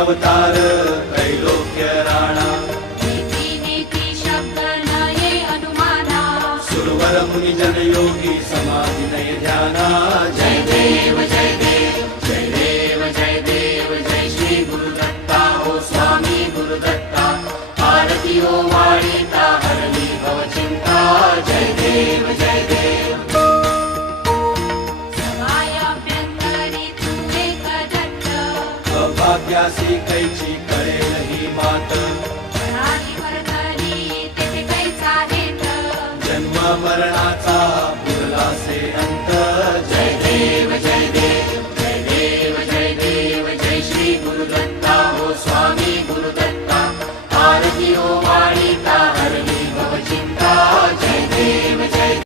अवतार त्रैलोक्य राणा नीती नीती शब्द नये अनुमाना सुरवर मुनि जन योगी समाधि नय ध्याना जय देव जय देव जय देव जय देव जय श्री गुरुदत्ता हो स्वामी गुरुदत्ता आरती हो वाळीता हरली भव चिंता जय देव जय देव समायाभ्यंतरी तू एक दत्त अभाग्यासी कैची कळेल ही मात प्राणी वर्तनी तेथे कैचा हेत जन्म मरणाचा